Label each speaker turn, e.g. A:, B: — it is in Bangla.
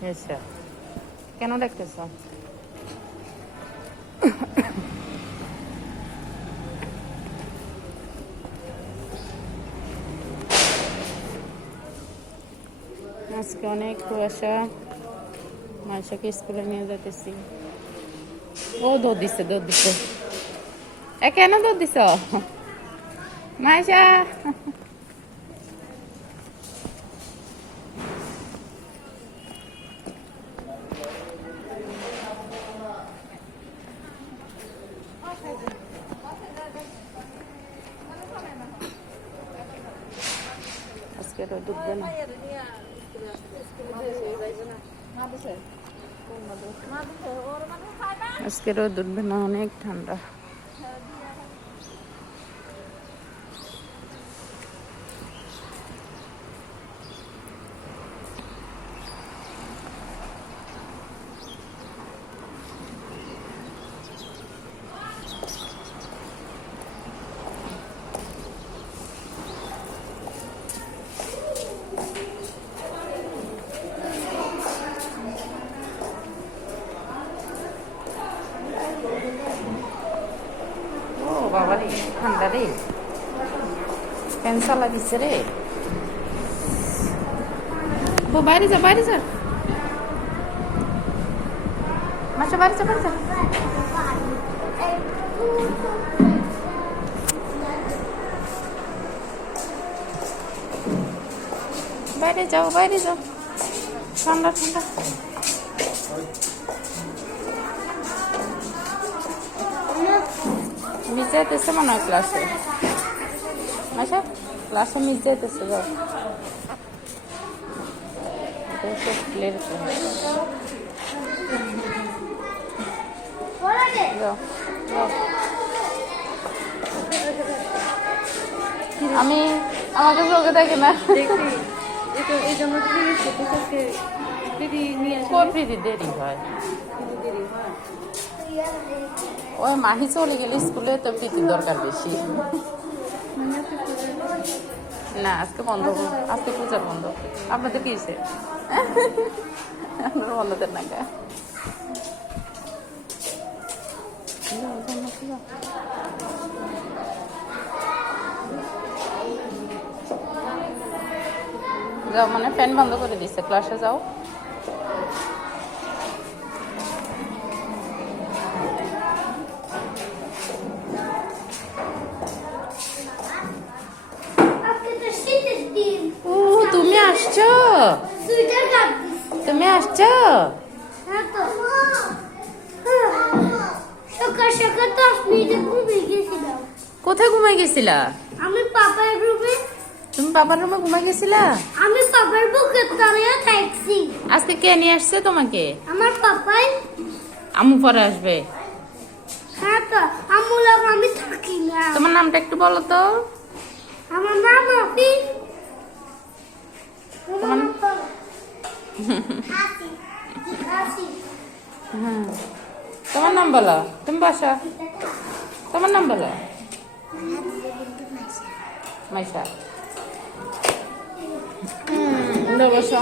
A: আচ্ছা কেন দেখতেছ আজকে অনেক কুয়াশা মাইশাকে স্কুলে নিয়ে যেতেছি ও দৌড় দিছে দৌড় দিছে এ কেন দৌড় দিছ মাইশা আজকে তো ডুববে না। আজকে রোদ না অনেক ঠান্ডা। ঠান্ডা রে ফ্যান চালা দিচ্ছে রে ও বাইরে যা বাইরে যা মাসা বাইরে যা বাইরে যা বাইরে যাও বাইরে যাও ঠান্ডা ঠান্ডা মিস যাইতেছে মনে হয় ক্লাসে আচ্ছা ক্লাসে মিস যাইতেছে যাও। আমি আমাকে চোখে দেখে না। ফ্রিতে দেরি হয়।
B: দেরি হয়।
A: ওই মাহি চলে গেলে স্কুলে তো প্রীতির দরকার বেশি। না, আজকে বন্ধ আজকে পূজা বন্ধ। আপনাদের কি হয়েছে? আপনার বন্ধ দেন না। যাও মানে ফ্যান বন্ধ করে দিছে ক্লাসে যাও। তুমি আসছো?
C: হ্যাঁ
A: কোথায় ঘুমাই গেছিলা?
C: আমি পাপার রুমে।
A: তুমি বাবার রুমে ঘুমাই গেছিলা?
C: আমি পাপার বুকের তলায় থাকছি
A: আজকে কে নিয়ে আসছে তোমাকে?
C: আমার পাপাই।
A: আমু পরে আসবে।
C: হ্যাঁ তো আমুলাম আমি থাকি না।
A: তোমার নামটা একটু বলো তো।
C: আমার নাম আফি
A: তোমার
C: হাসি হাসি
A: হ্যাঁ তোমার নাম বলো তুমি বাসা? তোমার নাম বলো। মাইশা। বসো।